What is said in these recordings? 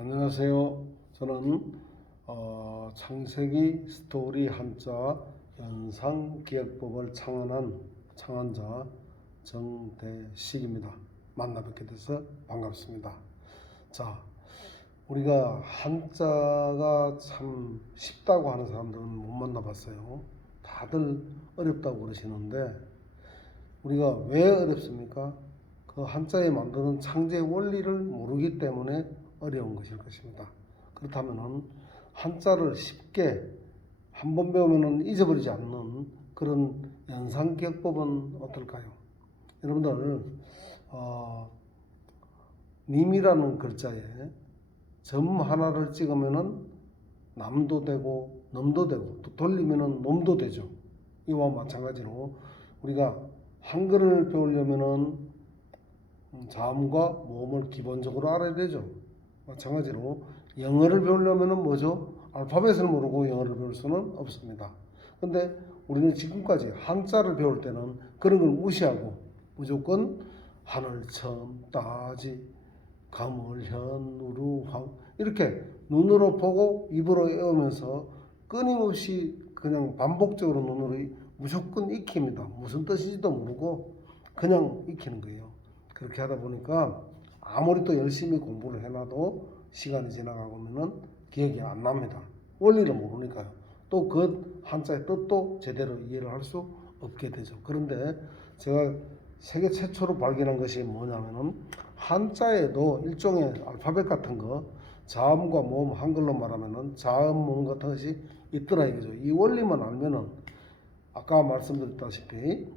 안녕하세요. 저는 창세기 스토리 한자 연상기억법을 창안한 창안자 정대식입니다. 만나 뵙게 돼서 반갑습니다. 자, 우리가 한자가 참 쉽다고 하는 사람들은 못 만나봤어요. 다들 어렵다고 그러시는데 우리가 왜 어렵습니까? 그 한자에 만드는 창제 원리를 모르기 때문에 어려운 것일 것입니다. 그렇다면 한자를 쉽게 한번 배우면 잊어버리지 않는 그런 연상기억법은 어떨까요? 여러분들 님이라는 글자에 점 하나를 찍으면 남도 되고 넘도 되고 또 돌리면 놈도 되죠. 이와 마찬가지로 우리가 한글을 배우려면 자음과 모음을 기본적으로 알아야 되죠. 마찬가지로 영어를 배우려면 뭐죠? 알파벳을 모르고 영어를 배울 수는 없습니다. 근데 우리는 지금까지 한자를 배울 때는 그런 걸 무시하고 무조건 하늘, 천, 따지, 가물, 현, 우루, 황 이렇게 눈으로 보고 입으로 외우면서 끊임없이 그냥 반복적으로 눈으로 무조건 익힙니다. 무슨 뜻인지도 모르고 그냥 익히는 거예요. 그렇게 하다 보니까 아무리 또 열심히 공부를 해놔도 시간이 지나가면은 기억이 안 납니다. 원리를 모르니까요. 또 그 한자의 뜻도 제대로 이해를 할 수 없게 되죠. 그런데 제가 세계 최초로 발견한 것이 뭐냐면은 한자에도 일종의 알파벳 같은 거 자음과 모음 한글로 말하면은 자음 모음 같은 것이 있더라 이거죠. 이 원리만 알면은 아까 말씀드렸다시피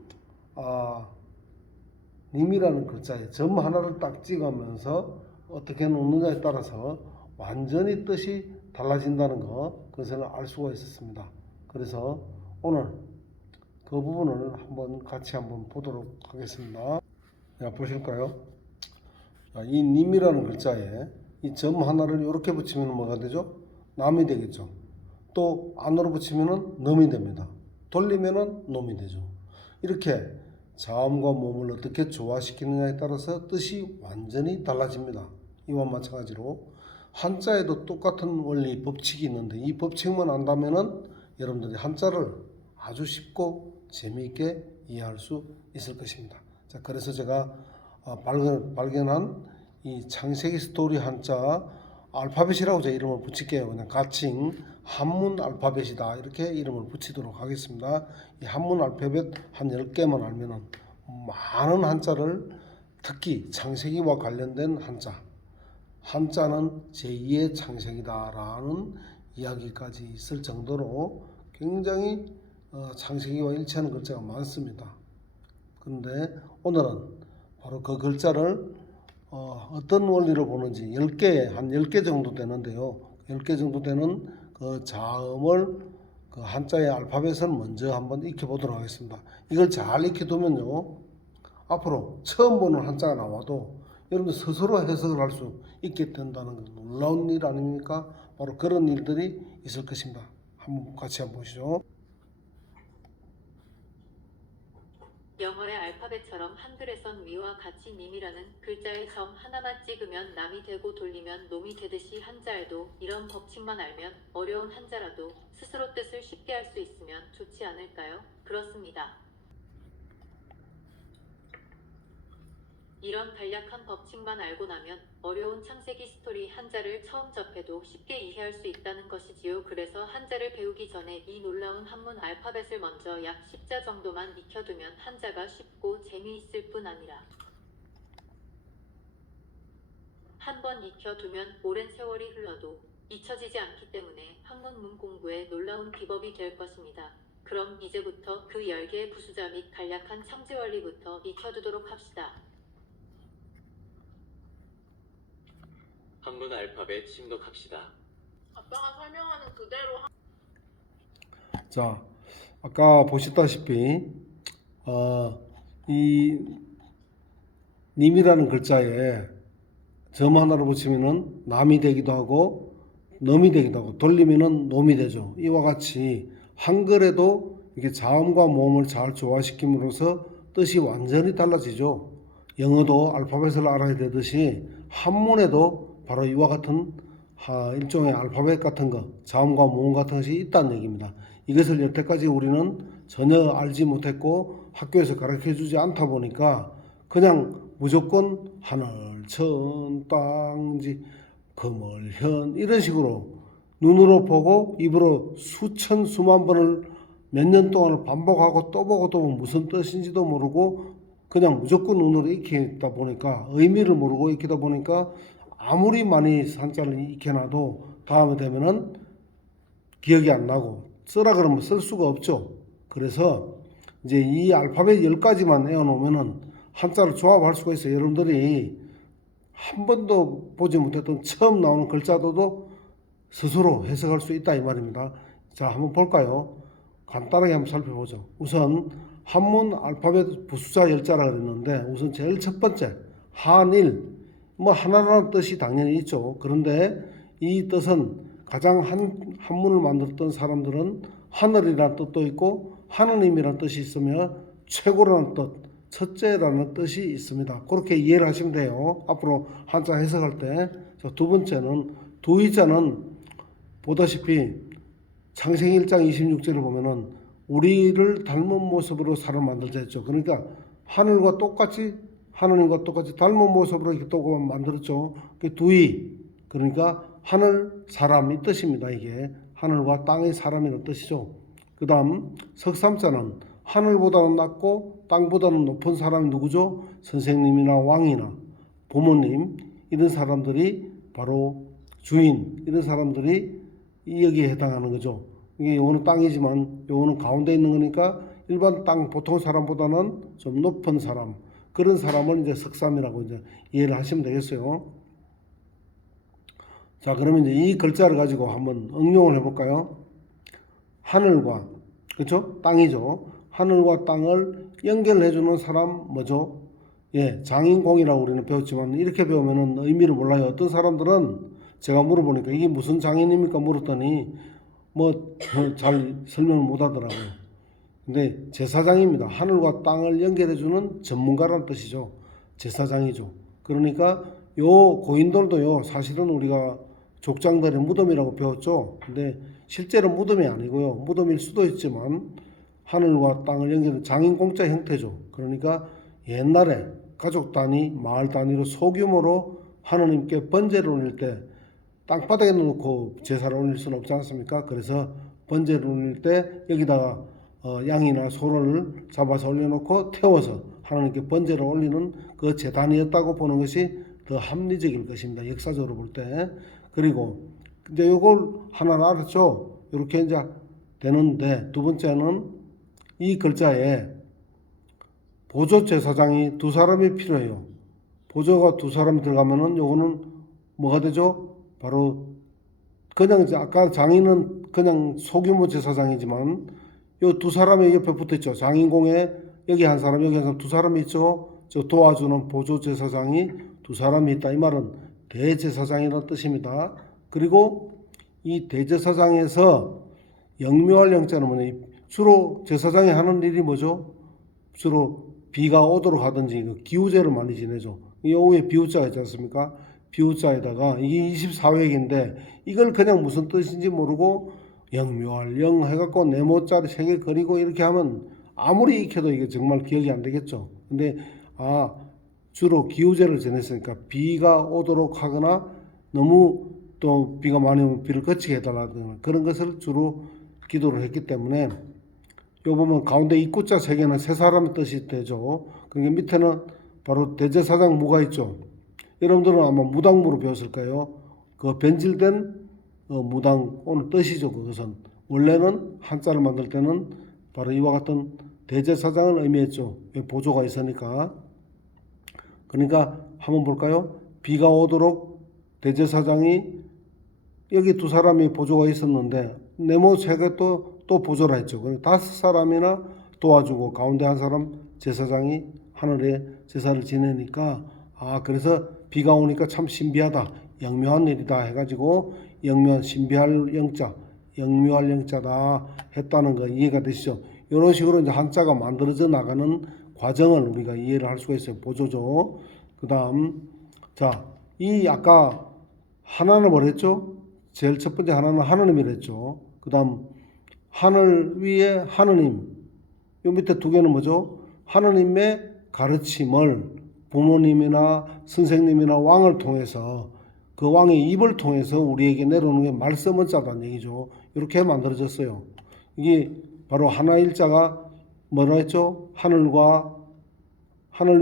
님이라는 글자에 점 하나를 딱 찍으면서 어떻게 놓느냐에 따라서 완전히 뜻이 달라진다는 거 그것을 알 수가 있었습니다. 그래서 오늘 그 부분을 같이 한번 보도록 하겠습니다. 자, 보실까요? 이 님이라는 글자에 이 점 하나를 이렇게 붙이면 뭐가 되죠? 남이 되겠죠. 또 안으로 붙이면 넘이 됩니다. 돌리면 놈이 되죠. 이렇게 자음과 모음을 어떻게 조화시키느냐에 따라서 뜻이 완전히 달라집니다. 이와 마찬가지로 한자에도 똑같은 원리 법칙이 있는데 이 법칙만 안다면은 여러분들이 한자를 아주 쉽고 재미있게 이해할 수 있을 것입니다. 자, 그래서 제가 발견한 이 창세기 스토리 한자 알파벳이라고 제 이름을 붙일게요. 그냥 가칭 한문 알파벳이다 이렇게 이름을 붙이도록 하겠습니다. 이 한문 알파벳 한 10개만 알면은 많은 한자를 특히 창세기와 관련된 한자는 제2의 창세기다라는 이야기까지 있을 정도로 굉장히 창세기와 일치하는 글자가 많습니다. 그런데 오늘은 바로 그 글자를 어떤 원리로 보는지 10개, 한 10개 정도 되는데요. 10개 정도 되는 그 자음을 그 한자의 알파벳을 먼저 한번 익혀보도록 하겠습니다. 이걸 잘 익혀두면요. 앞으로 처음 보는 한자가 나와도 여러분들 스스로 해석을 할 수 있게 된다는 놀라운 일 아닙니까? 바로 그런 일들이 있을 것입니다. 한번 같이 한번 보시죠. 영어의 알파벳처럼 한글에선 위와 같이 님이라는 글자에 점 하나만 찍으면 남이 되고 돌리면 놈이 되듯이 한자에도 이런 법칙만 알면 어려운 한자라도 스스로 뜻을 쉽게 할 수 있으면 좋지 않을까요? 그렇습니다. 이런 간략한 법칙만 알고 나면 어려운 창세기 스토리 한자를 처음 접해도 쉽게 이해할 수 있다는 것이지요. 그래서 한자를 배우기 전에 이 놀라운 한문 알파벳을 먼저 약 10자 정도만 익혀두면 한자가 쉽고 재미있을 뿐 아니라 한번 익혀두면 오랜 세월이 흘러도 잊혀지지 않기 때문에 학문문 공부에 놀라운 비법이 될 것입니다. 그럼 이제부터 그 10개의 부수자 및 간략한 창제 원리부터 익혀두도록 합시다. 한문 알파벳 심독합시다. 아빠가 설명하는 그대로 자, 아까 보셨다시피 이 님이라는 글자에 점 하나를 붙이면은 남이 되기도 하고 넘이 되기도 하고 돌리면은 놈이 되죠. 이와 같이 한글에도 이게 자음과 모음을 잘 조화시킴으로써 뜻이 완전히 달라지죠. 영어도 알파벳을 알아야 되듯이 한문에도 바로 이와 같은 일종의 알파벳 같은 거, 자음과 모음 같은 것이 있다는 얘기입니다. 이것을 여태까지 우리는 전혀 알지 못했고 학교에서 가르쳐 주지 않다 보니까 그냥 무조건 하늘, 천, 땅지, 금을, 현 이런 식으로 눈으로 보고 입으로 수천 수만 번을 몇 년 동안 반복하고 또 보고 또 보고 무슨 뜻인지도 모르고 그냥 무조건 눈으로 익히다 보니까 의미를 모르고 익히다 보니까 아무리 많이 한자를 익혀놔도 다음에 되면은 기억이 안 나고 쓰라 그러면 쓸 수가 없죠. 그래서 이제 이 알파벳 10가지만 외워놓으면은 한자를 조합할 수가 있어요. 여러분들이 한 번도 보지 못했던 처음 나오는 글자도 스스로 해석할 수 있다 이 말입니다. 자, 한번 볼까요? 간단하게 한번 살펴보죠. 우선 한문 알파벳 부수자 10자라 그랬는데 우선 제일 첫 번째 한일 뭐 하나라는 뜻이 당연히 있죠. 그런데 이 뜻은 가장 한문을 만들었던 사람들은 하늘이라는 뜻도 있고 하느님이라는 뜻이 있으며 최고라는 뜻, 첫째라는 뜻이 있습니다. 그렇게 이해를 하시면 돼요. 앞으로 한자 해석할 때. 두 번째는 두의자는 보다시피 창세기 1장 26절을 보면은 우리를 닮은 모습으로 사람 만들자 했죠. 그러니까 하늘과 똑같이 하느님과 똑같이 닮은 모습으로 이렇게 또 만들었죠. 그 두의 그러니까 하늘 사람이 뜻입니다. 이게 하늘과 땅의 사람이라는 뜻이죠. 그 다음 석삼자는 하늘보다는 낮고 땅보다는 높은 사람이 누구죠? 선생님이나 왕이나 부모님 이런 사람들이 바로 주인 이런 사람들이 여기에 해당하는 거죠. 이게 요거는 땅이지만 요거는 가운데 있는 거니까 일반 땅 보통 사람보다는 좀 높은 사람 그런 사람을 이제 석삼이라고 이제 이해를 하시면 되겠어요. 자, 그러면 이제 이 글자를 가지고 한번 응용을 해볼까요? 하늘과 그렇죠? 땅이죠. 하늘과 땅을 연결해주는 사람 뭐죠? 예, 장인공이라고 우리는 배웠지만 이렇게 배우면은 의미를 몰라요. 어떤 사람들은 제가 물어보니까 이게 무슨 장인입니까? 물었더니 뭐 잘 설명을 못 하더라고요. 근데 제사장입니다. 하늘과 땅을 연결해주는 전문가라는 뜻이죠. 제사장이죠. 그러니까 요 고인돌도요 사실은 우리가 족장들의 무덤이라고 배웠죠. 근데 실제로 무덤이 아니고요. 무덤일 수도 있지만 하늘과 땅을 연결하는 장인공자 형태죠. 그러니까 옛날에 가족 단위, 마을 단위로 소규모로 하느님께 번제를 올릴 때 땅바닥에 놓고 제사를 올릴 수는 없지 않습니까? 그래서 번제를 올릴 때 여기다가 양이나 소를 잡아서 올려놓고 태워서 하나님께 번제를 올리는 그 제단이었다고 보는 것이 더 합리적일 것입니다. 역사적으로 볼 때. 그리고 이제 이걸 하나는 알았죠. 이렇게 이제 되는데 두 번째는 이 글자에 보조 제사장이 두 사람이 필요해요. 보조가 두 사람이 들어가면은 요거는 뭐가 되죠? 바로 그냥 이제 아까 장인은 그냥 소규모 제사장이지만 요 두 사람이 옆에 붙어 있죠. 장인공에 여기 한 사람 여기 한 사람 두 사람이 있죠. 저 도와주는 보조 제사장이 두 사람이 있다. 이 말은 대제사장이라는 뜻입니다. 그리고 이 대제사장에서 영묘할 영자는 뭐냐? 주로 제사장이 하는 일이 뭐죠? 주로 비가 오도록 하든지 그 기우제를 많이 지내죠. 이 오후에 비우자가 있지 않습니까? 비우자에다가 이게 24회기인데 이걸 그냥 무슨 뜻인지 모르고 영묘할 영 해갖고 네모자리 3개 그리고 이렇게 하면 아무리 익혀도 이게 정말 기억이 안 되겠죠. 근데 주로 기우제를 지냈으니까 비가 오도록 하거나 너무 또 비가 많이 오면 비를 그치게 해달라든가 그런 것을 주로 기도를 했기 때문에 요 보면 가운데 입구자 3개는 세 사람의 뜻이 되죠. 그러니까 밑에는 바로 대제사장 무가 있죠. 여러분들은 아마 무당무로 배웠을 거예요. 그 변질된 무당 오늘 뜻이죠. 그것은 원래는 한자를 만들 때는 바로 이와 같은 대제사장을 의미했죠. 보조가 있으니까. 그러니까 한번 볼까요? 비가 오도록 대제사장이 여기 두 사람이 보조가 있었는데 네모 3개 또 보조라 했죠. 그러니까 5사람이나 도와주고 가운데 한 사람 제사장이 하늘에 제사를 지내니까 그래서 비가 오니까 참 신비하다. 영묘한 일이다 해가지고 영묘한 신비할 영자, 영묘할 영자다 했다는 거 이해가 되시죠? 이런 식으로 이제 한자가 만들어져 나가는 과정을 우리가 이해를 할 수가 있어요. 보조죠. 그 다음 이 아까 하나는 뭐랬죠? 제일 첫 번째 하나는 하느님이랬죠. 그 다음 하늘 위에 하느님. 요 밑에 두 개는 뭐죠? 하느님의 가르침을 부모님이나 선생님이나 왕을 통해서 그 왕의 입을 통해서 우리에게 내려오는 게 말씀은 자다는 얘기죠. 이렇게 만들어졌어요. 이게 바로 하나 일자가 뭐라 했죠? 하늘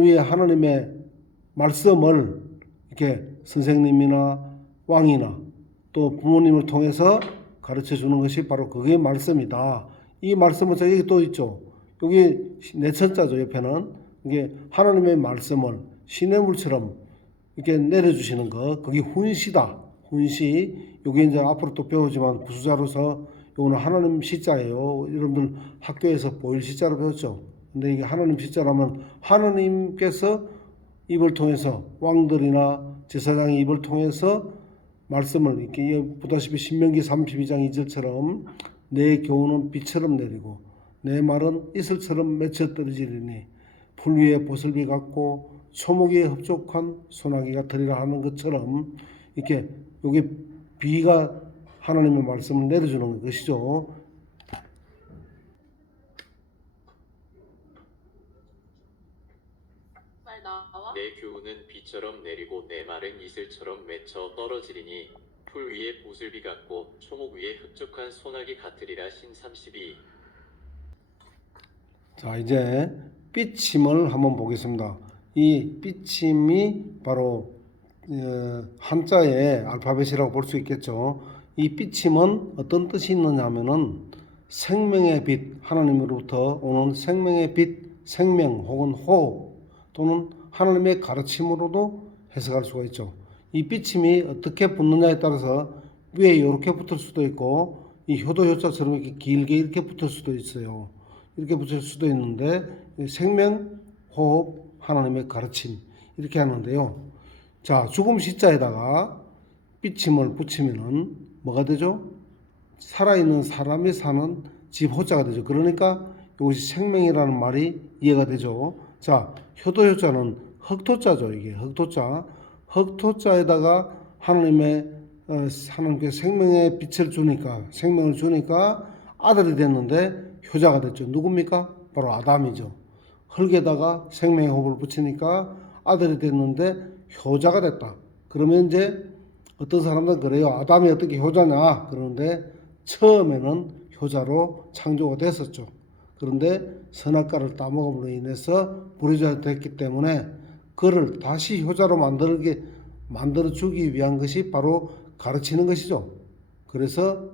위에 하느님의 말씀을 이렇게 선생님이나 왕이나 또 부모님을 통해서 가르쳐 주는 것이 바로 그게 말씀이다. 이 말씀은 여기 또 있죠. 여기 내천자죠. 옆에는 이게 하나님의 말씀을 시냇물처럼 이렇게 내려주시는 것, 그게 훈시다. 훈시. 여기 이제 앞으로 또 배우지만 부수자로서 이거는 하나님 시자예요. 여러분들 학교에서 보일 시자로 배웠죠. 근데 이게 하나님 시자라면 하나님께서 입을 통해서 왕들이나 제사장의 입을 통해서 말씀을 이렇게 보다시피 신명기 32장 2절처럼 내 교훈은 비처럼 내리고 내 말은 이슬처럼 맺혀 떨어지리니 풀 위에 보슬비 같고 초목에 흡족한 소나기가 들이라 하는 것처럼 이렇게 여기 비가 하나님의 말씀을 내려주는 것이죠. 말 나와? 내 교훈은 비처럼 내리고 내 말은 이슬처럼 맺혀 떨어지리니 풀 위에 보슬비 같고 초목 위에 흡족한 소나기 같으리라. 신 32. 자, 이제 삐침을 한번 보겠습니다. 이 삐침이 바로 한자의 알파벳이라고 볼 수 있겠죠. 이 삐침은 어떤 뜻이 있느냐 하면은 생명의 빛, 하나님으로부터 오는 생명의 빛, 생명 혹은 호흡 또는 하나님의 가르침으로도 해석할 수가 있죠. 이 삐침이 어떻게 붙느냐에 따라서 위에 이렇게 붙을 수도 있고 이 효도 효자처럼 이렇게 길게 이렇게 붙을 수도 있어요. 이렇게 붙을 수도 있는데 생명, 호흡, 하나님의 가르침 이렇게 하는데요. 자, 죽음 시자에다가 삐침을 붙이면은 뭐가 되죠? 살아있는 사람이 사는 집 호자가 되죠. 그러니까 이것이 생명이라는 말이 이해가 되죠. 자, 효도 효자는 흑토자죠. 이게 흑토자. 흑토자에다가 하나님께 생명의 빛을 주니까 생명을 주니까 아들이 됐는데 효자가 됐죠. 누굽니까? 바로 아담이죠. 흙에다가 생명의 호흡을 붙이니까 아들이 됐는데 효자가 됐다. 그러면 이제 어떤 사람들은 그래요. 아담이 어떻게 효자냐? 그런데 처음에는 효자로 창조가 됐었죠. 그런데 선악과를 따먹음으로 인해서 불효자가 됐기 때문에 그를 다시 효자로 만들어주기 위한 것이 바로 가르치는 것이죠. 그래서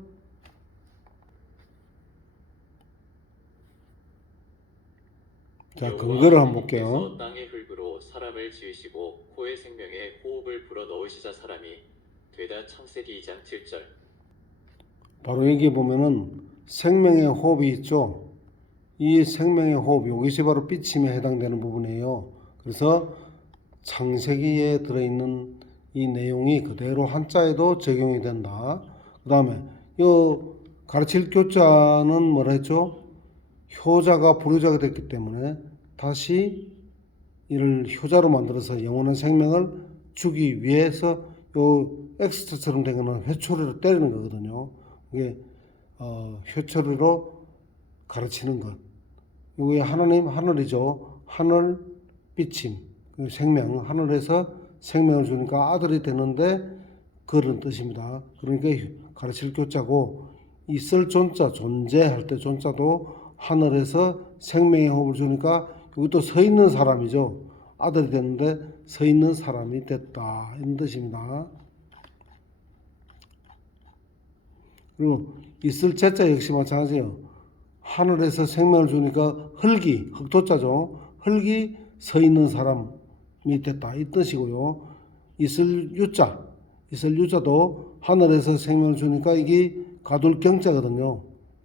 자, 근거를 한번 볼게요. 땅의 흙으로 사람을 지으시고 코의 생명에 호흡을 불어 넣으시자 사람이 되다. 창세기 2장 7절. 바로 여기 보면은 생명의 호흡이 있죠. 이 생명의 호흡, 이것이 바로 삐침에 해당되는 부분이에요. 그래서 창세기에 들어있는 이 내용이 그대로 한자에도 적용이 된다. 그 다음에 이 가르칠 교자는 뭐라 했죠? 효자가 불효자가 됐기 때문에 다시 이를 효자로 만들어서 영원한 생명을 주기 위해서 요 엑스트처럼 된 거는 회초리로 때리는 거거든요. 이게 회초리로 가르치는 것. 이게 하늘이죠. 하늘 비침, 생명, 하늘에서 생명을 주니까 아들이 되는데 그런 뜻입니다. 그러니까 가르칠 교자고 있을 존자, 존재할 때 존자도 하늘에서 생명의 호흡을 주니까 이것도 서 있는 사람이죠. 아들이 됐는데 서 있는 사람이 됐다. 이런 뜻입니다. 그리고 있을 제자 역시 마찬가지예요. 하늘에서 생명을 주니까 흑토자죠. 흙이 서 있는 사람이 됐다. 이 뜻이고요. 있을 유자도 하늘에서 생명을 주니까 이게 가둘경자거든요.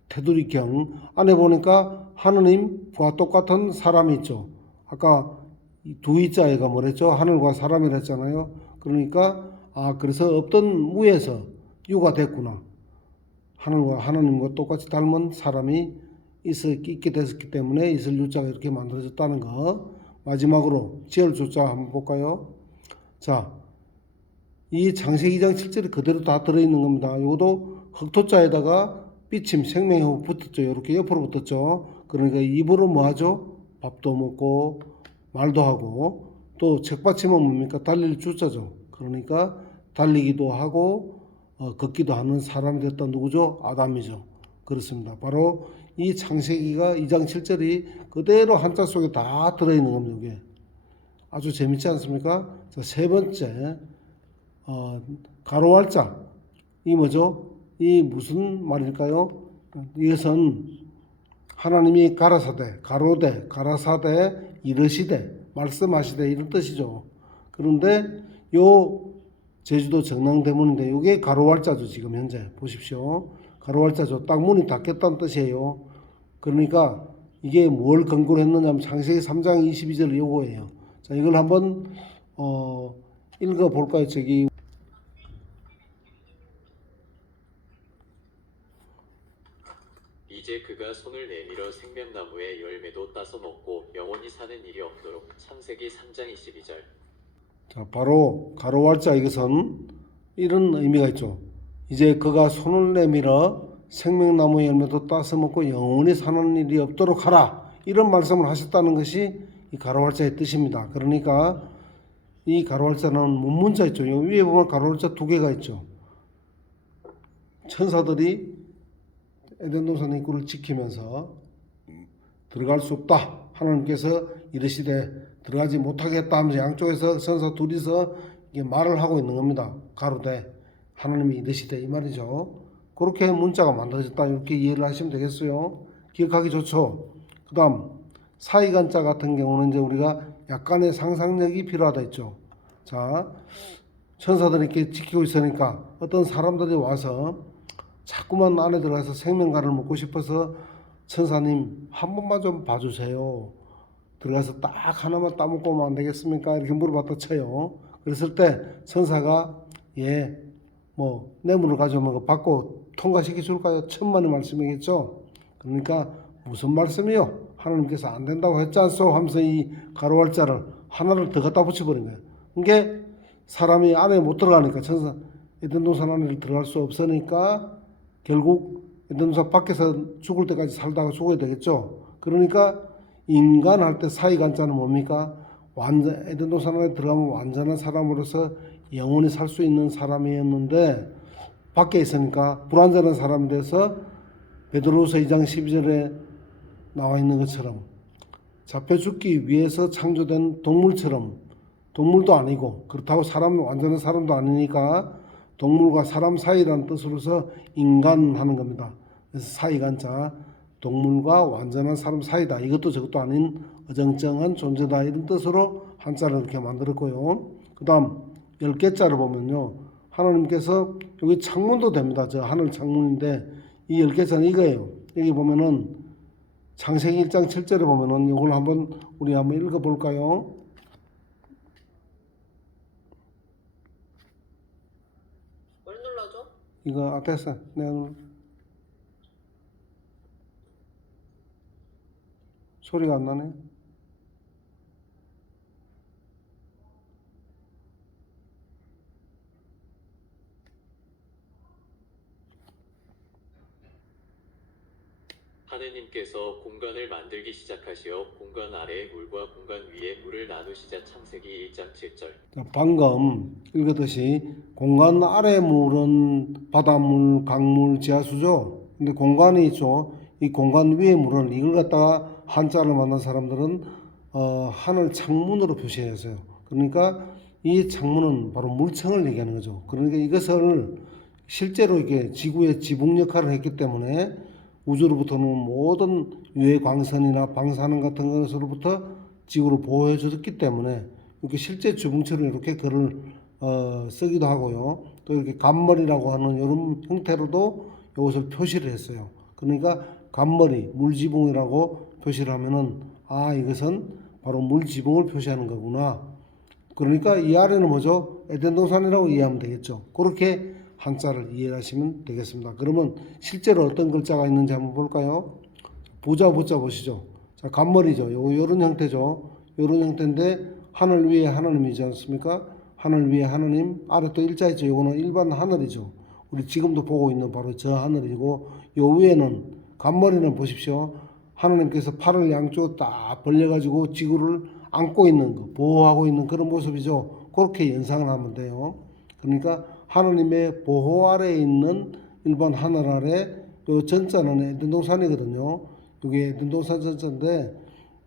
테두리경 안에 보니까 하느님과 똑같은 사람이 있죠. 아까 두 이자에가 뭐랬죠? 하늘과 사람이라 했잖아요. 그러니까 그래서 없던 무에서 유가 됐구나. 하느님과 똑같이 닮은 사람이 있게 됐기 때문에 있을 유자가 이렇게 만들어졌다는 거. 마지막으로 지을 조자 한번 볼까요? 자, 이 창세기 2장 7절이 그대로 다 들어있는 겁니다. 이것도 흑토자에다가 삐침 생명이 붙었죠. 이렇게 옆으로 붙었죠. 그러니까 입으로 뭐 하죠? 밥도 먹고 말도 하고 또 책받침은 뭡니까? 달릴 주자죠. 그러니까 달리기도 하고 걷기도 하는 사람이 됐다. 누구죠? 아담이죠. 그렇습니다. 바로 이 창세기가 2장 7절이 그대로 한자 속에 다 들어있는 겁니다. 이게 아주 재밌지 않습니까? 자, 세 번째 가로왈자 이 뭐죠? 이 무슨 말일까요? 이것은 하나님이 가라사대, 가로대, 가라사대, 이르시되, 말씀하시되 이런 뜻이죠. 그런데 요 제주도 정랑대문인데 이게 가로왈자죠. 지금 현재 보십시오. 가로왈자죠. 딱 문이 닫혔다는 뜻이에요. 그러니까 이게 뭘 근거로 했느냐 하면 창세기 3장 22절 요거예요. 자, 이걸 한번 읽어볼까요? 저기 이제 그가 손을 내밀어 생명나무의 열매도 따서 먹고 영원히 사는 일이 없도록. 창세기 3장 22절. 자, 바로 가로왈자 이것은 이런 의미가 있죠. 이제 그가 손을 내밀어 생명나무의 열매도 따서 먹고 영원히 사는 일이 없도록 하라. 이런 말씀을 하셨다는 것이 이 가로왈자의 뜻입니다. 그러니까 이 가로왈자는 문문자 있죠. 여기 위에 보면 가로왈자 두 개가 있죠. 천사들이 에덴 동산 입구를 지키면서 들어갈 수 없다. 하나님께서 이르시되 들어가지 못하겠다 하면서 양쪽에서 천사 둘이서 이게 말을 하고 있는 겁니다. 가로되 하나님이 이르시되 이 말이죠. 그렇게 문자가 만들어졌다. 이렇게 이해를 하시면 되겠어요. 기억하기 좋죠. 그 다음 사이간자 같은 경우는 이제 우리가 약간의 상상력이 필요하다 했죠. 자, 천사들이 이렇게 지키고 있으니까 어떤 사람들이 와서 자꾸만 안에 들어가서 생명과를 먹고 싶어서 천사님 한 번만 좀 봐주세요. 들어가서 딱 하나만 따먹고 오면 안 되겠습니까? 이렇게 물어봤다 쳐요. 그랬을 때 천사가 뭐 뇌물을 가져오면 그거 받고 통과시켜 줄까요? 천만의 말씀이겠죠. 그러니까 무슨 말씀이요? 하나님께서 안 된다고 했지 않소? 하면서 이 가로왈자를 하나를 더 갖다 붙여버린 거예요. 이게 사람이 안에 못 들어가니까 천사 에덴 동산 안에 들어갈 수 없으니까 결국 에덴 동산 밖에서 죽을 때까지 살다가 죽어야 되겠죠. 그러니까 인간 할 때 사이간자는 뭡니까? 완전 에덴 동산 안에 들어가면 완전한 사람으로서 영원히 살 수 있는 사람이었는데 밖에 있으니까 불완전한 사람이 돼서 베드로후서 2장 12절에 나와 있는 것처럼 잡혀 죽기 위해서 창조된 동물처럼 동물도 아니고 그렇다고 완전한 사람도 아니니까 동물과 사람 사이라는 뜻으로서 인간 하는 겁니다. 그래서 사이간자 동물과 완전한 사람 사이다. 이것도 저것도 아닌 어정쩡한 존재다. 이런 뜻으로 한자를 이렇게 만들었고요. 그 다음 10개자를 보면요. 하나님께서 여기 창문도 됩니다. 저 하늘 창문인데 이 10개자는 이거예요. 여기 보면은 창세기 1장 7절에 보면은 이걸 우리 한번 읽어볼까요? 뭘 눌러줘? 이거 됐어. 내가 소리가 안 나네. 하느님께서 공간을 만들기 시작하시어 공간 아래의 물과 공간 위의 물을 나누시자. 창세기 1장 7절. 자, 방금 읽었듯이 공간 아래 물은 바닷물, 강물, 지하수죠. 근데 공간이 있죠. 이 공간 위의 물은 이걸 갖다가 한자를 만든 사람들은 하늘 창문으로 표시했어요. 그러니까 이 창문은 바로 물청을 얘기하는 거죠. 그러니까 이것을 실제로 이게 지구의 지붕 역할을 했기 때문에 우주로부터는 모든 유해 광선이나 방사능 같은 것으로부터 지구를 보호해 줬기 때문에 이렇게 실제 지붕처럼 이렇게 글을 쓰기도 하고요. 또 이렇게 간머리라고 하는 이런 형태로도 이것을 표시를 했어요. 그러니까 간머리, 물지붕이라고 표시를 하면은 이것은 바로 물지붕을 표시하는 거구나. 그러니까 이 아래는 뭐죠? 에덴 동산이라고 이해하면 되겠죠. 그렇게 한자를 이해하시면 되겠습니다. 그러면 실제로 어떤 글자가 있는지 한번 볼까요? 보자 보시죠. 자, 간머리죠. 요런 형태죠. 요런 형태인데 하늘 위에 하나님이지 않습니까? 하늘 위에 하느님, 아래 또 일자 있죠. 요거는 일반 하늘이죠. 우리 지금도 보고 있는 바로 저 하늘이고, 요 위에는 간머리는 보십시오. 하느님께서 팔을 양쪽으로 딱 벌려가지고 지구를 안고 있는 거, 보호하고 있는 그런 모습이죠. 그렇게 연상을 하면 돼요. 그러니까 하느님의 보호 아래에 있는 일반 하늘 아래, 요 전자는 에덴 동산이거든요. 이게 에덴 동산 전자인데,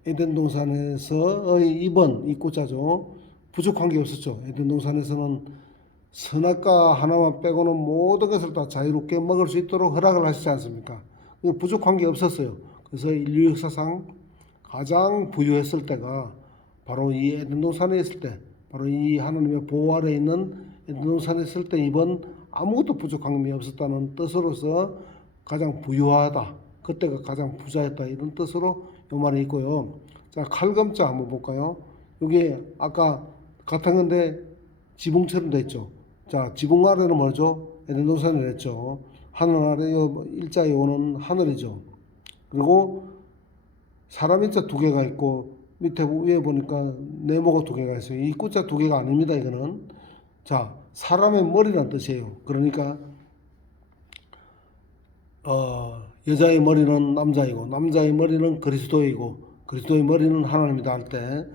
에덴 동산에서의 2번 이 꽃자죠. 부족한 게 없었죠. 에덴 동산에서는 선악과 하나만 빼고는 모든 것을 다 자유롭게 먹을 수 있도록 허락을 하시지 않습니까? 부족한 게 없었어요. 그래서 인류 역사상 가장 부유했을 때가 바로 이 에덴 동산에 있을 때, 바로 이 하나님의 보호 아래 있는 에덴 동산에 있을 때 이번 아무것도 부족한 게 없었다는 뜻으로서 가장 부유하다. 그때가 가장 부자였다. 이런 뜻으로 요 말이 있고요. 자, 칼검자 한번 볼까요? 여기 아까 같은 건데 지붕처럼 돼 있죠. 자, 지붕 아래는 뭐죠? 에덴 동산을 했죠. 하늘 아래 요 일자에 오는 하늘이죠. 그리고 사람 인자 두 개가 있고 밑에 위에 보니까 네모가 두 개가 있어요. 이 구자 두 개가 아닙니다. 이거는 자, 사람의 머리란 뜻이에요. 그러니까 여자의 머리는 남자이고 남자의 머리는 그리스도이고 그리스도의 머리는 하나님이다 할 때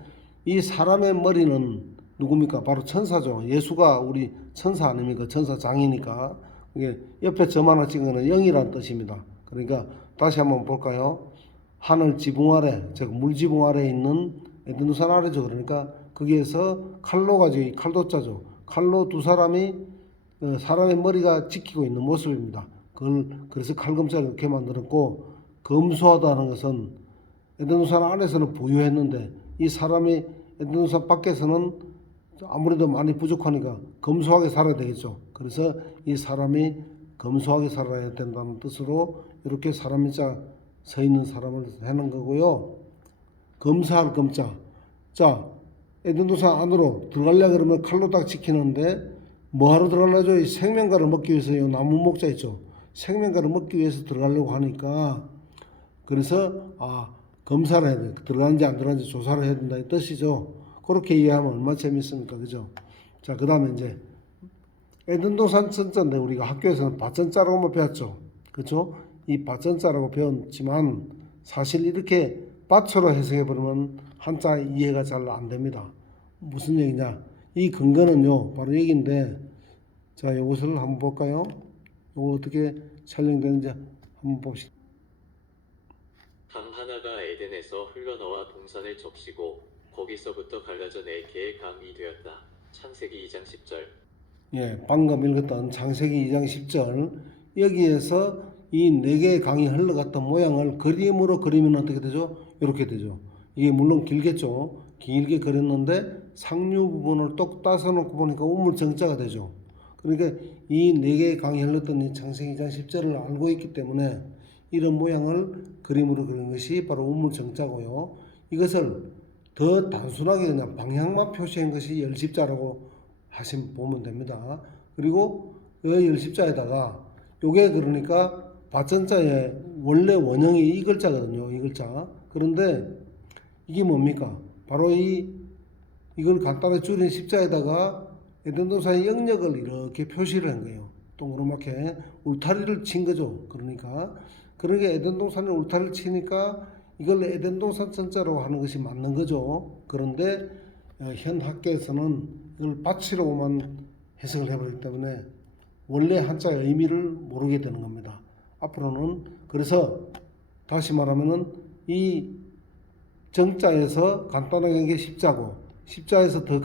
이 사람의 머리는 누굽니까? 바로 천사죠. 예수가 우리 천사 아닙니까? 천사장이니까. 이게 옆에 점 하나 찍은 거는 영이란 뜻입니다. 그러니까 다시 한번 볼까요? 하늘 지붕 아래, 즉 물지붕 아래에 있는 에덴 동산 아래죠. 그러니까 거기에서 칼로 가지고 이 칼도자죠. 칼로 두 사람이 사람의 머리가 지키고 있는 모습입니다. 그걸 그래서 칼검자를 이렇게 만들었고, 검소하다는 것은 에덴 동산 안에서는 부유했는데 이 사람이 에덴 동산 밖에서는 아무래도 많이 부족하니까 검소하게 살아야 되겠죠. 그래서 이 사람이 검소하게 살아야 된다는 뜻으로 이렇게 사람이자 서 있는 사람을 해놓은 거고요. 검사할 검자. 자, 에덴 동산 안으로 들어가려 그러면 칼로 딱 지키는데 뭐하러 들어가려죠? 이 생명과를 먹기 위해서 이 나무 목자 있죠. 생명과를 먹기 위해서 들어가려고 하니까 그래서 검사를 해야 돼. 들어가는지 안 들어가는지 조사를 해야 된다 이 뜻이죠. 그렇게 이해하면 얼마나 재밌습니까? 그죠? 자, 그 다음에 이제 에덴 동산 전자인데 우리가 학교에서는 밭전자라고만 배웠죠. 그렇죠? 이 밭전자라고 배웠지만 사실 이렇게 밭으로 해석해 버리면 한자 이해가 잘 안 됩니다. 무슨 얘기냐? 이 근거는요, 바로 여기인데, 자, 이것을 한번 볼까요? 이거 어떻게 촬영되는지 한번 봅시다. 강 하나가 에덴에서 흘러나와 동산을 적시고 거기서부터 갈라져 네 개의 강이 되었다. 창세기 2장 10절. 예, 방금 읽었던 창세기 2장 10절 여기에서 이 네 개의 강이 흘러갔던 모양을 그림으로 그리면 어떻게 되죠? 이렇게 되죠. 이게 물론 길겠죠. 길게 그렸는데 상류 부분을 똑 따서 놓고 보니까 우물정자가 되죠. 그러니까 이 네 개의 강이 흘렀던 이 창세기 2장 10절을 알고 있기 때문에 이런 모양을 그림으로 그린 것이 바로 우물정자고요. 이것을 더 단순하게 그냥 방향만 표시한 것이 열십자라고 보면 됩니다. 그리고 이 열십자에다가 요게 그러니까 밭전자의 원래 원형이 이 글자거든요. 이 글자. 그런데 이게 뭡니까? 바로 이걸 간단히 줄인 십자에다가 에덴 동산의 영역을 이렇게 표시를 한 거예요. 동그랗게 울타리를 친 거죠. 그러니까 에덴 동산에 울타리를 치니까 이걸 에덴 동산 전자라고 하는 것이 맞는 거죠. 그런데 현 학계에서는 이걸 밭이라고만 해석을 해버리기 때문에 원래 한자의 의미를 모르게 되는 겁니다. 앞으로는 그래서 다시 말하면은 이 정자에서 간단하게 한 게 십자고 십자에서 더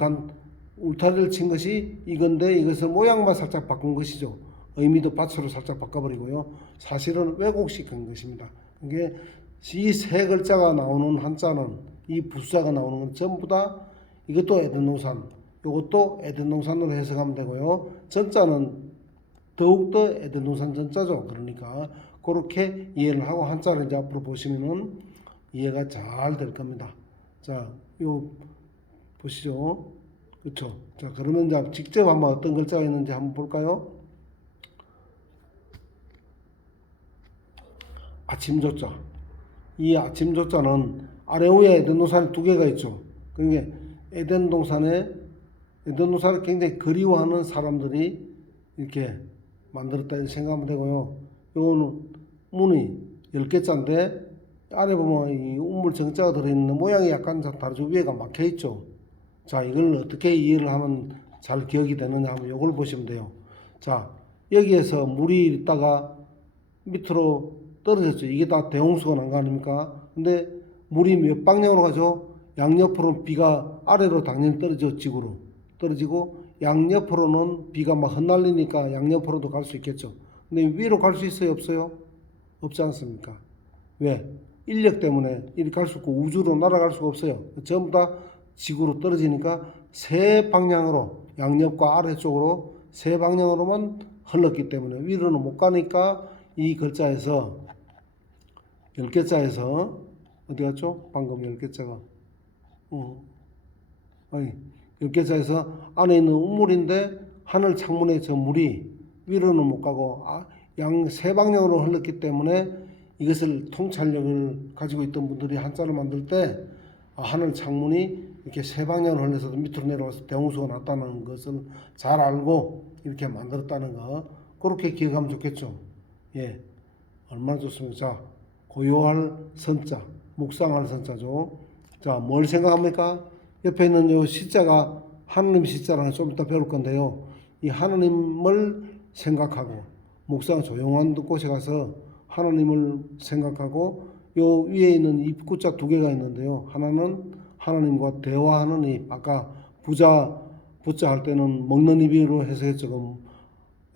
울타리를 친 것이 이건데 이것을 모양만 살짝 바꾼 것이죠. 의미도 밭으로 살짝 바꿔버리고요. 사실은 왜곡시킨 것입니다. 이게 이 세 글자가 나오는 한자는 이 부자가 나오는 건 전부 다 이것도 에덴 동산, 이것도 에덴 동산으로 해석하면 되고요. 전자는 더욱더 에덴 동산 전자죠. 그러니까 그렇게 이해를 하고 한자를 이제 앞으로 보시면은 이해가 잘 될 겁니다. 자, 요 보시죠. 그렇죠. 자, 그러면 이제 직접 한번 어떤 글자가 있는지 한번 볼까요? 아침조자. 이 아침조자는 아래 위에 에덴 동산에 두 개가 있죠. 그러니까 에덴 동산에 에덴 동산을 굉장히 그리워하는 사람들이 이렇게 만들었다 이렇게 생각하면 되고요. 요거는 문이 10개짜인데 안에 보면 이 우물 정자가 들어있는 모양이 약간 다르죠. 위에가 막혀 있죠. 자, 이걸 어떻게 이해를 하면 잘 기억이 되느냐 하면 요걸 보시면 돼요. 자, 여기에서 물이 있다가 밑으로 떨어졌죠. 이게 다 대홍수가 난 거 아닙니까? 근데 물이 몇 방향으로 가죠? 양옆으로는 비가 아래로 당연히 떨어져 지구로 떨어지고 양옆으로는 비가 막 흩날리니까 양옆으로도 갈 수 있겠죠. 근데 위로 갈 수 있어요? 없어요? 없지 않습니까? 왜? 인력 때문에 이리 갈 수 없고 우주로 날아갈 수가 없어요. 전부 다 지구로 떨어지니까 세 방향으로 양옆과 아래쪽으로 세 방향으로만 흘렀기 때문에 위로는 못 가니까 이 글자에서 10개자에서 어디 갔죠? 방금 10개자가 아니 10개자에서 안에 있는 우물인데 하늘 창문에 저 물이 위로는 못 가고 양 세 방향으로 흘렀기 때문에 이것을 통찰력을 가지고 있던 분들이 한자를 만들 때 하늘 창문이 이렇게 세 방향으로 흘러서 밑으로 내려와서 대홍수가 났다는 것을 잘 알고 이렇게 만들었다는 거 그렇게 기억하면 좋겠죠. 예, 얼마나 좋습니까? 자, 고요할 선자, 묵상할 선자죠. 자, 뭘 생각합니까? 옆에 있는 요 시자가 하느님 시자라는 좀 이따 배울 건데요. 이 하느님을 생각하고 묵상 조용한 곳에 가서 하나님을 생각하고 요 위에 있는 입구자 두 개가 있는데요. 하나는 하나님과 대화하는 입. 아까 부자 할 때는 먹는 입으로 해석했죠.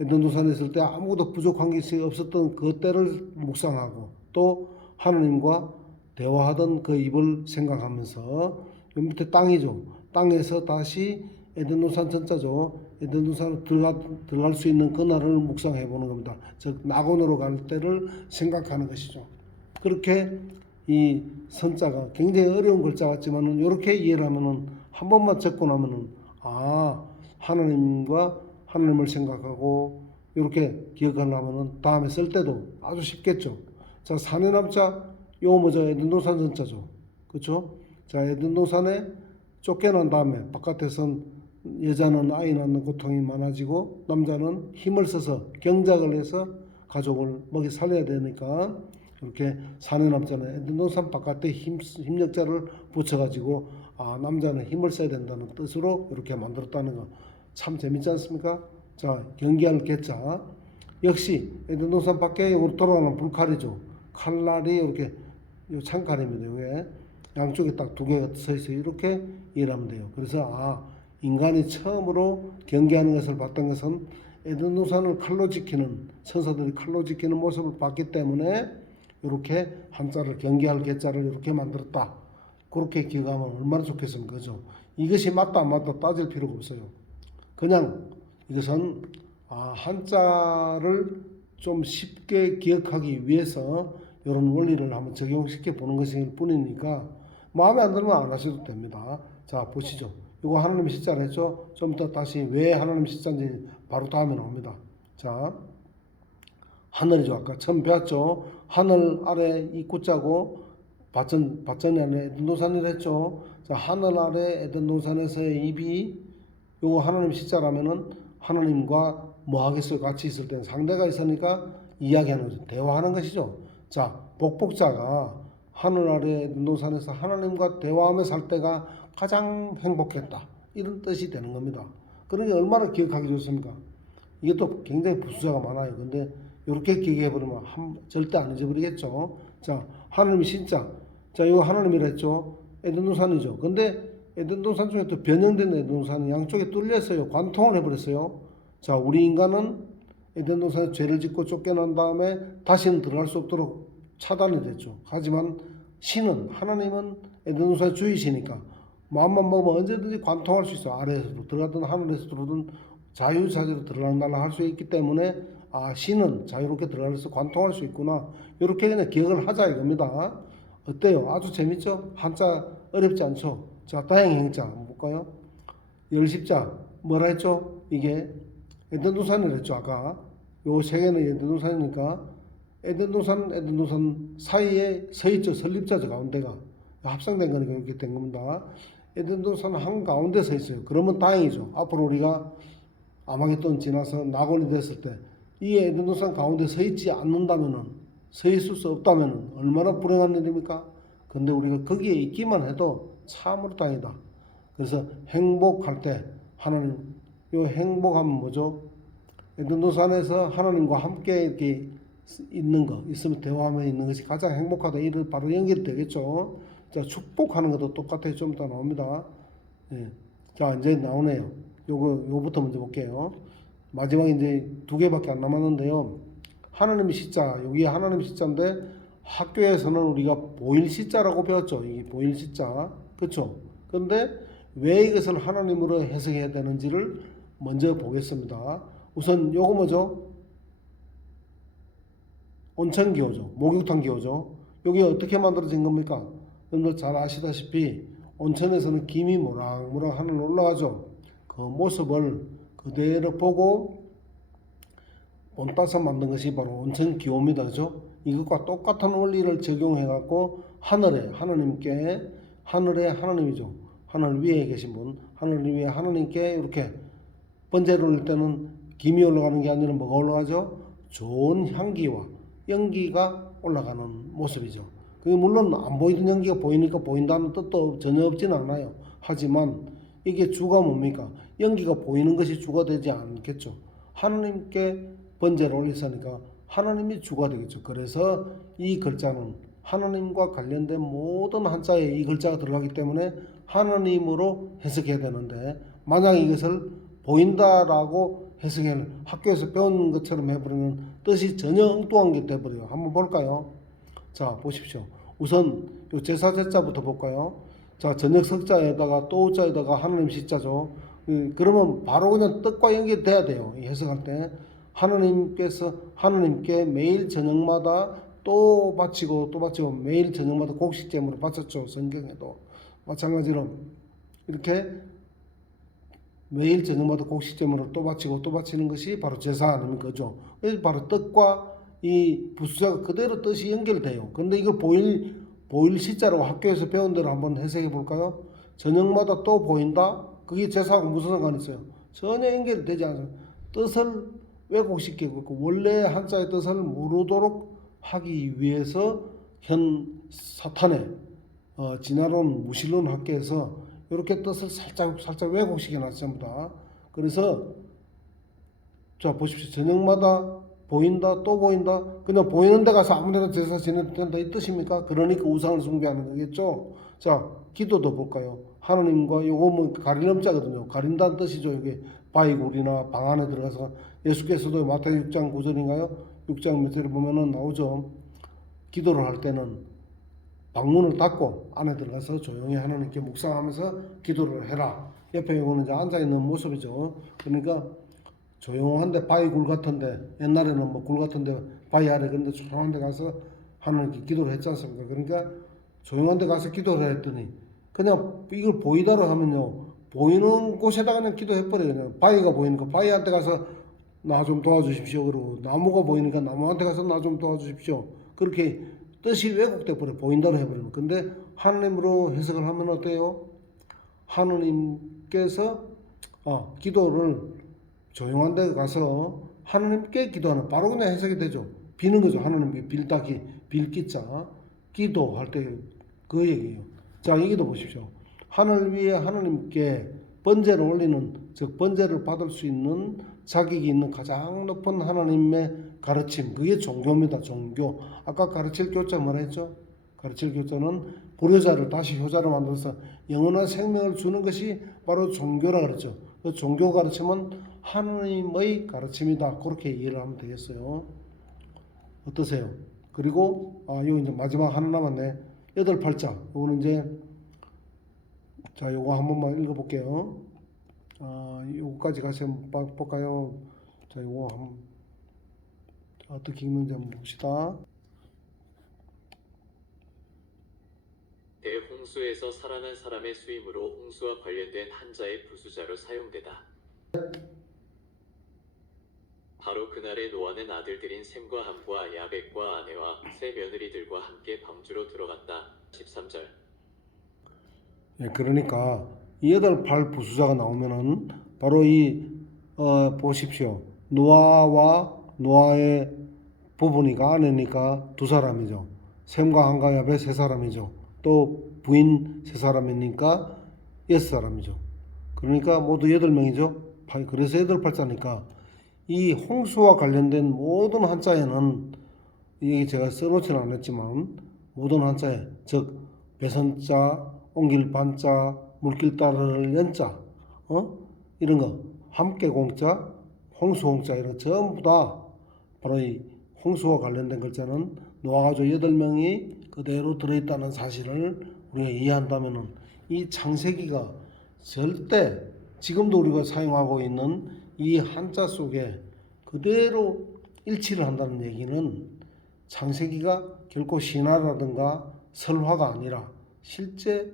에덴 동산에 있을 때 아무것도 부족한 게 없었던 그 때를 묵상하고 또 하나님과 대화하던 그 입을 생각하면서 요 밑에 땅이죠. 땅에서 다시 에덴 동산 전자죠. 에덴 동산으로 들어갈 수 있는 그날을 묵상해 보는 겁니다. 즉 낙원으로 갈 때를 생각하는 것이죠. 그렇게 이 선자가 굉장히 어려운 글자 같지만은 이렇게 이해를 하면은 한 번만 적고 나면은 하나님과 하나님을 생각하고 이렇게 기억하려면은 다음에 쓸 때도 아주 쉽겠죠. 자, 산의 남자 요 뭐죠? 에덴 동산 전자죠. 그렇죠? 자, 에덴 동산에 쫓겨난 다음에 바깥에선 여자는 아이 낳는 고통이 많아지고 남자는 힘을 써서 경작을 해서 가족을 먹이 살려야 되니까 이렇게 산의 남자는 에덴 동산 바깥에 힘력자를 붙여가지고 남자는 힘을 써야 된다는 뜻으로 이렇게 만들었다는 거 참 재밌지 않습니까? 자, 경계할 개자 역시 에덴 동산 밖에 돌아가는 불칼이죠. 칼날이 이렇게 요 창칼입니다. 이게 양쪽에 딱 두 개가 서 있어요. 이렇게 이해하면 돼요. 그래서 인간이 처음으로 경계하는 것을 봤던 것은 에덴 동산을 칼로 지키는 천사들이 칼로 지키는 모습을 봤기 때문에 이렇게 한자를 경계할 개자를 이렇게 만들었다. 그렇게 기억하면 얼마나 좋겠습니까? 그죠? 이것이 맞다 안 맞다 따질 필요가 없어요. 그냥 이것은 한자를 좀 쉽게 기억하기 위해서 이런 원리를 한번 적용시켜 보는 것일 뿐이니까 마음에 안 들면 안 하셔도 됩니다. 자, 보시죠. 이거 하나님 시자를 했죠? 좀 이따 다시 왜 하나님 시자인지 바로 다음에 나옵니다. 자, 하늘이죠. 아까 처음 배웠죠. 하늘 아래 입구자고 밭전이 아니라 에덴 동산이라 했죠. 자, 하늘 아래 에덴 동산에서의 입이 요거 하나님 시자라면은 하나님과 뭐 하겠어요? 같이 있을 때는 상대가 있으니까 이야기하는 거죠. 대화하는 것이죠. 자, 복복자가 하늘 아래 에덴 동산에서 하나님과 대화하며 살 때가 가장 행복했다. 이런 뜻이 되는 겁니다. 그러니 얼마나 기억하기 좋습니까? 이게 또 굉장히 부수자가 많아요. 근데 이렇게 기억해버리면 절대 안 잊어버리겠죠. 자, 하나님이 진짜. 자, 이거 하나님이라 했죠. 에덴 동산이죠. 근데 에덴 동산 중에 또 변형된 에덴 동산은 양쪽에 뚫렸어요. 관통을 해버렸어요. 자, 우리 인간은 에덴 동산에 죄를 짓고 쫓겨난 다음에 다시는 들어갈 수 없도록 차단이 됐죠. 하지만 신은 하나님은 에덴 동산의 주이시니까 마음만 먹으면 언제든지 관통할 수 있어. 아래에서도 들어가든 하늘에서 들어오든 자유자재로 들어간다 할 수 있기 때문에 신은 자유롭게 들어가서 관통할 수 있구나. 이렇게 그냥 기억을 하자 이겁니다. 어때요? 아주 재밌죠? 한자 어렵지 않죠? 자, 다행행자 한번 볼까요? 열십자 뭐라 했죠? 이게 에덴 동산이라 했죠. 아까 요 세 개는 에덴 동산이니까 에덴 동산 사이에 서 있죠. 설립자죠. 가운데가 합성된 거니까 이렇게 된 겁니다. 에덴 동산 한가운데 서 있어요. 그러면 다행이죠. 앞으로 우리가 아마겟돈 지나서 낙원이 됐을 때 이 에덴 동산 가운데 서 있지 않는다면은, 서 있을 수 없다면은 얼마나 불행한 일입니까? 근데 우리가 거기에 있기만 해도 참으로 다행이다. 그래서 행복할 때 하나님, 요 행복하면 뭐죠? 에덴 동산에서 하나님과 함께 이렇게 있는 거, 있으면 대화하며 있는 것이 가장 행복하다. 이를 바로 연결이 되겠죠. 자, 축복하는 것도 똑같아요. 좀 이따 나옵니다. 예. 자, 이제 나오네요. 요거부터 먼저 볼게요. 마지막에 이제 2개밖에 안 남았는데요. 하나님의 시자, 여기 하나님의 시자인데 학교에서는 우리가 보일 시자라고 배웠죠. 이 보일 시자, 그렇죠? 그런데 왜 이것을 하나님으로 해석해야 되는지를 먼저 보겠습니다. 우선 요거 뭐죠? 온천 기호죠. 목욕탕 기호죠. 여기 어떻게 만들어진 겁니까? 여러분들 잘 아시다시피 온천에서는 김이 모락모락 하늘 올라가죠. 그 모습을 그대로 보고 본따서 만든 것이 바로 온천 기호입니다. 그죠? 이것과 똑같은 원리를 적용해 갖고 하늘에 하나님께, 하늘에 하나님이죠. 하늘 위에 계신 분, 하늘 위에 하나님께 이렇게 번제를 올릴 때는 김이 올라가는 게 아니라 뭐가 올라가죠? 좋은 향기와 연기가 올라가는 모습이죠. 그게 물론 안 보이던 연기가 보이니까 보인다는 뜻도 전혀 없진 않아요. 하지만 이게 주가 뭡니까? 연기가 보이는 것이 주가 되지 않겠죠. 하나님께 번제를 올렸으니까 하나님이 주가 되겠죠. 그래서 이 글자는 하나님과 관련된 모든 한자에 이 글자가 들어가기 때문에 하나님으로 해석해야 되는데, 만약 이것을 보인다라고 해석을 학교에서 배운 것처럼 해버리면 뜻이 전혀 엉뚱한 게 돼버려요. 한번 볼까요? 자, 보십시오. 우선 요 제사 제자부터 볼까요? 자, 저녁 석자에다가 또자에다가 하나님 시자죠. 그러면 바로 그냥 뜻과 연결돼야 돼요. 이 해석할 때 하나님께서 하나님께 매일 저녁마다 또 바치고 또 바치고 매일 저녁마다 곡식제물을 바쳤죠. 성경에도 마찬가지로 이렇게 매일 저녁마다 곡식제물을 또 바치고 또 바치는 것이 바로 제사 아닙니까? 그죠? 그래서 바로 뜻과 이 부수자가 그대로 뜻이 연결돼요. 근데 이걸 보일 시자라고 학교에서 배운 대로 한번 해석해 볼까요? 저녁마다 또 보인다? 그게 제사하고 무슨 상관이 있어요? 전혀 연결이 되지 않아요. 뜻을 왜곡시키고 있고 원래 한자의 뜻을 모르도록 하기 위해서 현 사탄의 진화론 무신론 학계에서 이렇게 뜻을 살짝 왜곡시켜 놨습니다. 그래서 자 보십시오. 저녁마다 보인다 또 보인다. 그냥 보이는 데 가서 아무 데나 제사 지내도 된다 이 뜻입니까? 그러니까 우상을 숭배하는 거겠죠. 자 기도도 볼까요? 하나님과 요거 뭐 가리름자거든요. 가린다는 뜻이죠. 이게 바위굴이나 방 안에 들어가서 예수께서도 마태복음 6장 9절인가요? 6장 몇 절에 보면은 나오죠. 기도를 할 때는 방문을 닫고 안에 들어가서 조용히 하나님께 묵상하면서 기도를 해라. 옆에 요거는 이제 앉아 있는 모습이죠. 그러니까 조용한데 바위굴 같은데 옛날에는 뭐 굴 같은데 바위 아래 그런데 조용한데 가서 하나님께 기도를 했지 않습니까? 그러니까 조용한데 가서 기도를 했더니 그냥 이걸 보이다로 하면요 보이는 곳에다가 그냥 기도해버려요. 그냥 바위가 보이니까 바위한테 가서 나 좀 도와주십시오. 그러고 나무가 보이니까 나무한테 가서 나 좀 도와주십시오. 그렇게 뜻이 왜곡돼 버려 보인다로 해버리면. 근데 하나님으로 해석을 하면 어때요? 하나님께서 기도를 조용한 데 가서 하나님께 기도하는 바로 그냥 해석이 되죠. 비는 거죠. 하나님께 빌다기 빌기자 기도할 때 그 얘기예요. 자 여기도 보십시오. 하늘 위에 하나님께 번제를 올리는 즉 번제를 받을 수 있는 자격이 있는 가장 높은 하나님의 가르침 그게 종교입니다. 종교. 아까 가르칠 교자 뭐라 했죠? 가르칠 교자는 불효자를 다시 효자로 만들어서 영원한 생명을 주는 것이 바로 종교라 그랬죠. 그 종교 가르침은 하나님의 가르침이다. 그렇게 이해를 하면 되겠어요. 어떠세요? 그리고 여기 이제 마지막 하나 남았네. 8팔자. 요거는 이제 자 요거 한 번만 읽어볼게요. 요거까지 같이 한번 볼까요? 자 요거 한번 어떻게 읽는지 한번 봅시다. 대홍수에서 살아난 사람의 수임으로 홍수와 관련된 한자의 부수자로 사용되다. 바로 그날에 노아는 아들들인 셈과 함과 야벳과 아내와 세 며느리들과 함께 방주로 들어갔다. 13절. 예, 그러니까 이 8팔 부수자가 나오면은 바로 보십시오. 노아와 노아의 부부니까 아내니까 두 사람이죠. 셈과 함과 야벳 세 사람이죠. 또 부인 세 사람이니까 6사람이죠. 그러니까 모두 8명이죠. 그래서 8팔자니까 이 홍수와 관련된 모든 한자에는 이게 제가 써놓지는 않았지만 모든 한자에 즉 배선자, 옮길 반자, 물길 따를 연자 이런 거 함께 공자, 홍수 홍자 이런 거 전부 다 바로 이 홍수와 관련된 글자는 노아가족 8명이 그대로 들어있다는 사실을 우리가 이해한다면은 이 창세기가 절대 지금도 우리가 사용하고 있는 이 한자 속에 그대로 일치를 한다는 얘기는 창세기가 결코 신화라든가 설화가 아니라 실제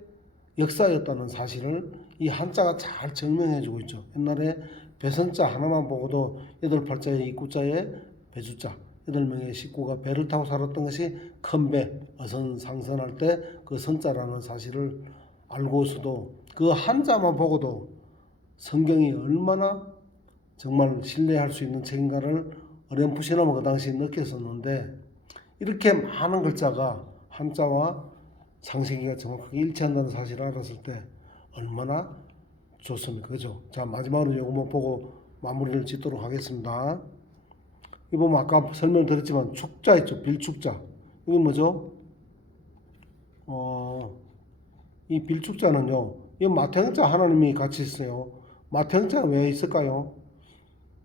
역사였다는 사실을 이 한자가 잘 증명해주고 있죠. 옛날에 배선자 하나만 보고도 8팔자에 입구자에 배주자 8명의 식구가 배를 타고 살았던 것이 큰 배, 어선상선할 때 그 선자라는 사실을 알고서도 그 한자만 보고도 성경이 얼마나 정말 신뢰할 수 있는 책인가를 어렴풋이나마 그 당시에 느꼈었는데 이렇게 많은 글자가 한자와 창세기가 정확하게 일치한다는 사실을 알았을 때 얼마나 좋습니까? 그죠? 자, 마지막으로 이것만 보고 마무리를 짓도록 하겠습니다. 이 보면 아까 설명드렸지만 축자 있죠? 빌축자. 이게 뭐죠? 이 빌축자는요. 이 마태형자 하나님이 같이 있어요. 마태형자가 왜 있을까요?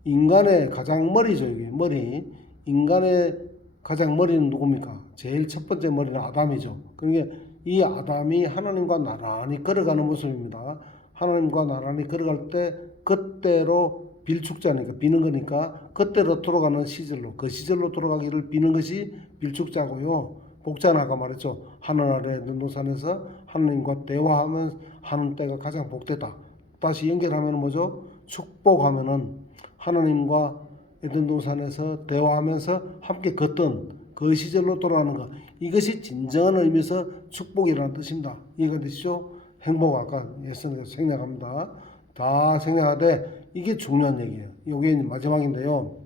인간의 가장 머리죠. 이게 머리. 인간의 가장 머리는 누굽니까? 제일 첫 번째 머리는 아담이죠. 그러니까 이 아담이 하나님과 나란히 걸어가는 모습입니다. 하나님과 나란히 걸어갈 때 그때로 빌축자니까 비는 거니까 그때로 돌아가는 시절로 그 시절로 돌아가기를 비는 것이 빌축자고요. 복자는 아까 말했죠. 하늘 아래 눈동산에서 하나님과 대화하면 하는 때가 가장 복되다. 다시 연결하면 뭐죠? 축복하면은 하나님과 에덴 동산에서 대화하면서 함께 걷던 그 시절로 돌아가는 것. 이것이 진정한 의미에서 축복이라는 뜻입니다. 이해가 되시죠? 행복 아까 예선에서 생략합니다. 다 생략하되 이게 중요한 얘기예요. 이게 마지막인데요.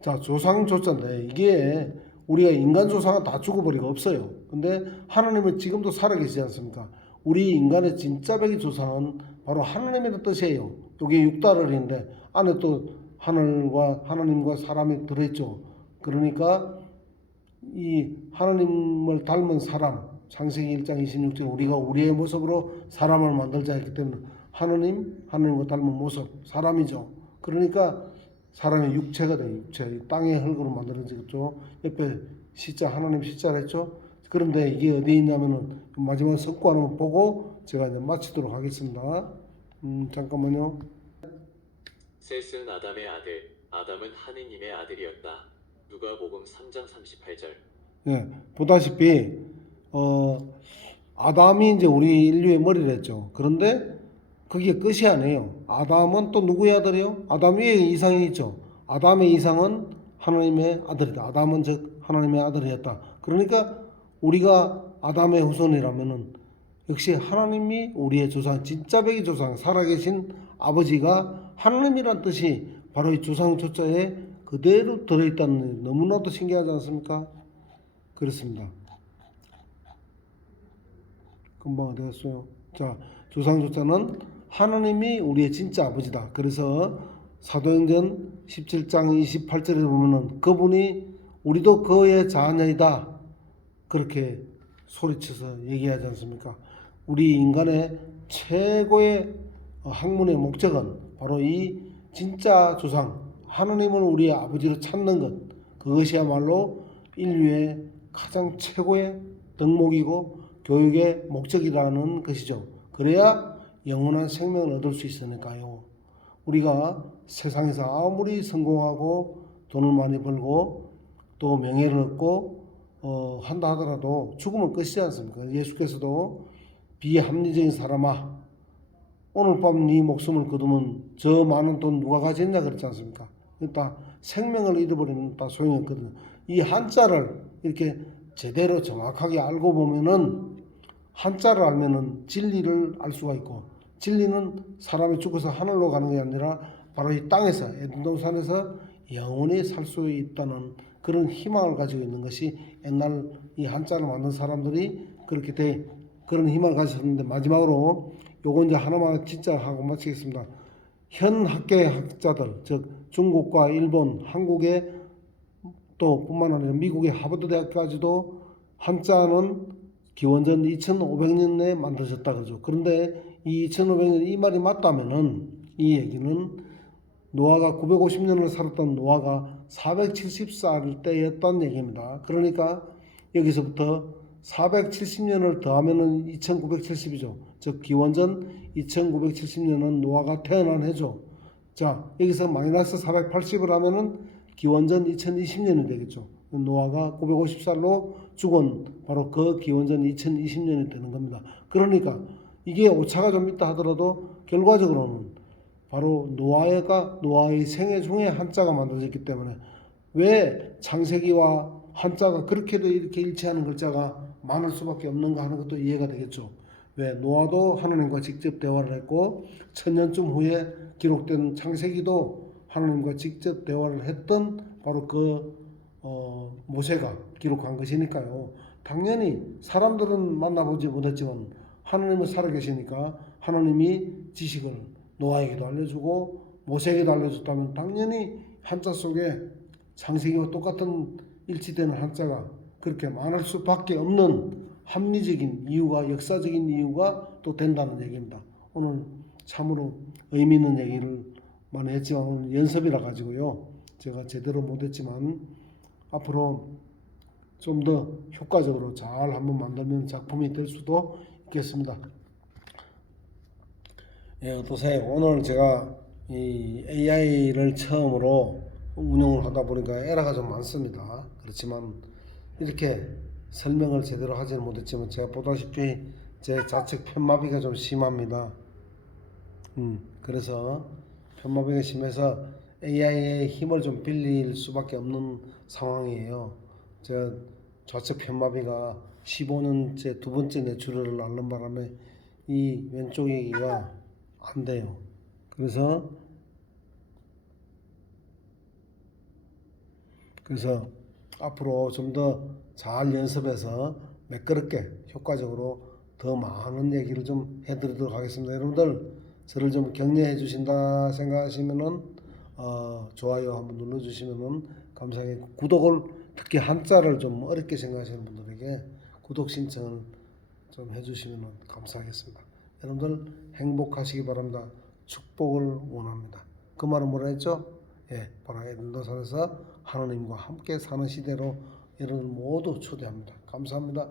자, 조상조자인데 이게 우리가 인간 조상은 다 죽어버리고 없어요. 근데 하나님은 지금도 살아계시지 않습니까? 우리 인간의 진짜 백의 조상은 바로 하나님이라는 뜻이에요. 이게 육달을인데 안에 또 하나님과 사람이 들어있죠. 그러니까 이 하나님을 닮은 사람, 창세기 1장 26절 우리가 우리의 모습으로 사람을 만들자 했기 때문에 하나님과 닮은 모습, 사람이죠. 그러니까 사람의 육체가 돼요. 육체, 땅의 흙으로 만들어지겠죠. 옆에 시자, 하나님 시자를 했죠. 그런데 이게 어디에 있냐면은 마지막 성과 한번 보고 제가 이제 마치도록 하겠습니다. 잠깐만요. 셋은 아담의 아들, 아담은 하느님의 아들이었다. 누가복음 3장 38절. 예, 보다시피 아담이 이제 우리 인류의 머리를 했죠. 그런데 그게 끝이 아니에요. 아담은 또 누구의 아들이요? 아담 위에 이상이 있죠. 아담의 이상은 하나님의 아들이다. 아담은 즉 하나님의 아들이었다. 그러니까 우리가 아담의 후손이라면은 역시 하나님이 우리의 조상, 진짜 백의 조상, 살아계신 아버지가 하나님이란 뜻이 바로 이 조상 조자에 그대로 들어있다는 너무나도 신기하지 않습니까? 그렇습니다. 금방 어디 갔어요? 자, 조상 조자는 하나님이 우리의 진짜 아버지다. 그래서 사도행전 17장 28절에 보면은 그분이 우리도 그의 자녀이다. 그렇게 소리쳐서 얘기하지 않습니까? 우리 인간의 최고의 학문의 목적은 바로 이 진짜 조상, 하나님을 우리의 아버지로 찾는 것. 그것이야말로 인류의 가장 최고의 덕목이고 교육의 목적이라는 것이죠. 그래야 영원한 생명을 얻을 수 있으니까요. 우리가 세상에서 아무리 성공하고 돈을 많이 벌고 또 명예를 얻고 한다 하더라도 죽으면 끝이지 않습니까? 예수께서도 비합리적인 사람아 오늘 밤 네 목숨을 거두면 저 많은 돈 누가 가졌냐 그랬지 않습니까? 그러니까 생명을 잃어버리면 다 소용이 없거든요. 이 한자를 이렇게 제대로 정확하게 알고 보면은 한자를 알면은 진리를 알 수가 있고, 진리는 사람이 죽어서 하늘로 가는 게 아니라 바로 이 땅에서 에덴동산에서 영원히 살 수 있다는 그런 희망을 가지고 있는 것이 옛날 이 한자를 만든 사람들이 그렇게 그런 희망을 가졌는데, 마지막으로 요거 이제 하나만 진짜 하고 마치겠습니다. 현 학계의 학자들, 즉 중국과 일본, 한국의 또 뿐만 아니라 미국의 하버드 대학까지도 한자는 기원전 2500년에 만들어졌다 그러죠. 그런데 이 2500년 이 말이 맞다면은 이 얘기는 노아가 950년을 살았던 노아가 470살 때였던 얘기입니다. 그러니까 여기서부터 470년을 더하면은 2970이죠. 즉 기원전 2970년은 노아가 태어난 해죠. 자, 여기서 마이너스 480을 하면은 기원전 2020년이 되겠죠. 노아가 950살로 죽은 바로 그 기원전 2020년이 되는 겁니다. 그러니까 이게 오차가 좀 있다 하더라도 결과적으로는 바로 노아의 생애 중에 한자가 만들어졌기 때문에, 왜 창세기와 한자가 그렇게도 이렇게 일치하는 글자가 많을 수밖에 없는가 하는 것도 이해가 되겠죠. 왜 노아도 하나님과 직접 대화를 했고 1000년쯤 후에 기록된 창세기도 하나님과 직접 대화를 했던 바로 모세가 기록한 것이니까요. 당연히 사람들은 만나보지 못했지만 하나님은 살아계시니까 하나님이 지식을 노아에게도 알려주고 모세에게도 알려줬다면 당연히 한자 속에 창세기와 똑같은 일치되는 한자가 그렇게 많을 수밖에 없는 합리적인 이유가, 역사적인 이유가 또 된다는 얘기입니다. 오늘 참으로 의미 있는 얘기를 많이 했지만 오늘 연습이라 가지고요 제가 제대로 못했지만 앞으로 좀 더 효과적으로 잘 한번 만들면 작품이 될 수도 있겠습니다. 예, 어떠세요? 오늘 제가 이 AI를 처음으로 운영을 하다 보니까 에러가 좀 많습니다. 그렇지만 이렇게 설명을 제대로 하지는 못했지만 제가 보다시피 제 좌측 편마비가 좀 심합니다. 그래서 편마비가 심해서 AI의 힘을 좀 빌릴 수밖에 없는 상황이에요. 제가 좌측 편마비가 15년째 두 번째 뇌출혈을 앓는 바람에 이 왼쪽 얘기가 안 돼요. 그래서 앞으로 좀 더 잘 연습해서 매끄럽게 효과적으로 더 많은 얘기를 좀 해드리도록 하겠습니다. 여러분들 저를 좀 격려해 주신다 생각하시면은 좋아요 한번 눌러주시면은 감사하겠고, 구독을 특히 한자를 좀 어렵게 생각하시는 분들에게 구독 신청을 좀 해주시면 감사하겠습니다. 여러분들 행복하시기 바랍니다. 축복을 원합니다. 그 말은 뭐라 했죠? 예, 바로 에덴동산에서 하나님과 함께 사는 시대로 여러분 모두 초대합니다. 감사합니다.